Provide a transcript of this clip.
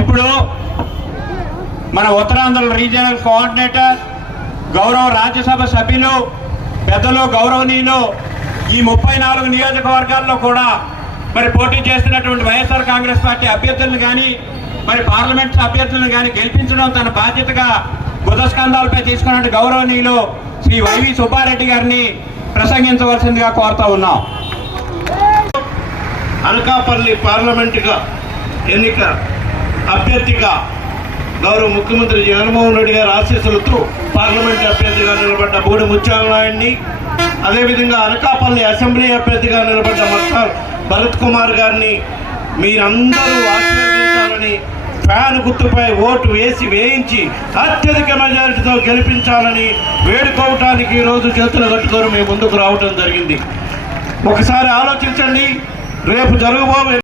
ఇప్పుడు మన Uttarandhra regional coordinator గౌరవ రాజ్యసభ సభ్యులు పెద్దలు గౌరవనీయులు ఈ 34 నియోజకవర్గాల్లో కూడా మరి పోటీ చేస్తున్నటువంటి వైఎస్ఆర్ కాంగ్రెస్ పార్టీ అభ్యర్థులను కానీ మరి పార్లమెంట్ అభ్యర్థులను కానీ గెలిపించడం తన బాధ్యతగా బుధస్కంధాలపై తీసుకున్న గౌరవనీయులు శ్రీ వైవి సుబ్బారెడ్డి గారిని ప్రసంగించవలసిందిగా కోరుతా ఉన్నాం. అనకాపల్లి పార్లమెంటుగా ఎన్నిక అభ్యర్థిగా గౌరవ ముఖ్యమంత్రి జగన్మోహన్ రెడ్డి గారి ఆశీస్సులతో పార్లమెంట్ అభ్యర్థిగా నిలబడ్డ బూడి ముత్యాల నాయుడిని, అదేవిధంగా అనకాపల్లి అసెంబ్లీ అభ్యర్థిగా నిలబడ్డ మస్తార్ భరత్ కుమార్ గారిని మీరందరూ ఆశీర్వదించాలని, ఫ్యాన్ గుర్తుపై ఓటు వేయించి అత్యధిక మెజారిటీతో గెలిపించాలని వేడుకోవటానికి ఈరోజు చేతులు కట్టుకొని మేము ముందుకు రావడం జరిగింది. ఒకసారి ఆలోచించండి, రేపు జరగబోయే